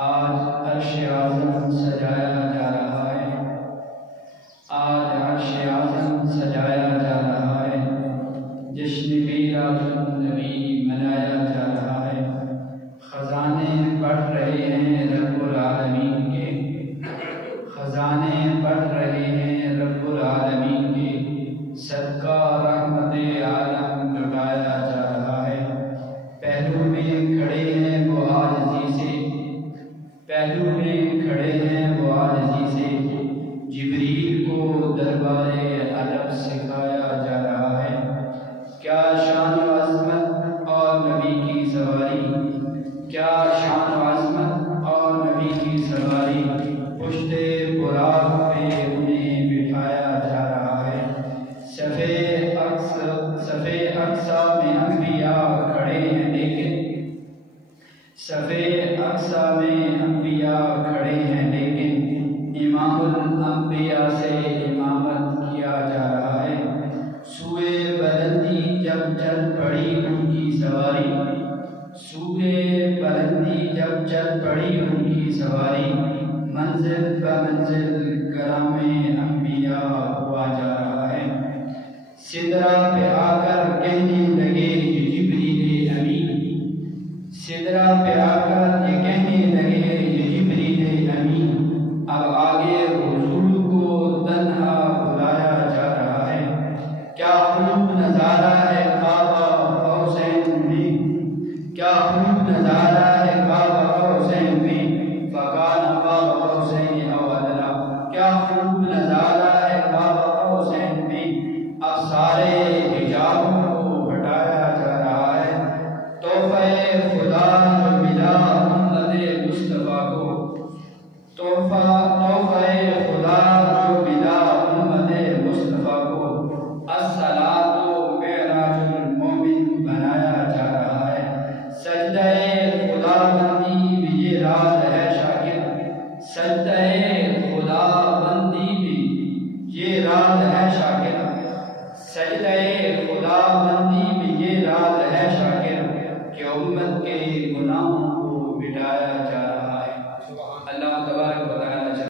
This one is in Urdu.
آج عرش اعظم سجایا جا رہا ہے، آج عرش اعظم سجایا جا رہا ہے، جشن میلاد النبی منایا جا رہا ہے۔ خزانے بڑھ رہے ہیں رب العالمین کے، خزانے بڑھ رہے ہیں رب العالمین کے، صدقہ رحمت عالم لٹایا جا رہا ہے۔ پہلو میں کھڑے ہیں وہ عاجزی سے، پہلو میں کھڑے ہیں وہ عاجزی سے، جبریل کو دربار ادب سکھایا جا رہا ہے۔ کیا شان و عظمت اور نبی کی سواری، کیا شان و عظمت اور نبی کی سواری، پشت براق پہ انہیں بٹھایا جا رہا ہے۔ صفِ اقصیٰ میں انبیاء کھڑے ہیں لیکن، صفِ اقصیٰ میں انبیاء کھڑے ہیں لیکن، امام الانبیاء سے امامت کیا جا رہا ہے۔ سوئے بلندی جب چل پڑی ان کی سواری، سوئے بلندی جب چل پڑی ان کی سواری، منزل بمنزل کرام انبیاء ہوا جا رہا ہے۔ سدرا پہ آ کر کہنے لگے یہ جبریل امین، سدرا پہ آ کر یہ کہنے لگے یہ جبریل امین، اب آگے حضور کو تنہا بلایا جا رہا ہے۔ کیا خوب نظارہ ہے کعبہ قوسین میں، کیا خوب نظارہ ہے کعبہ قوسین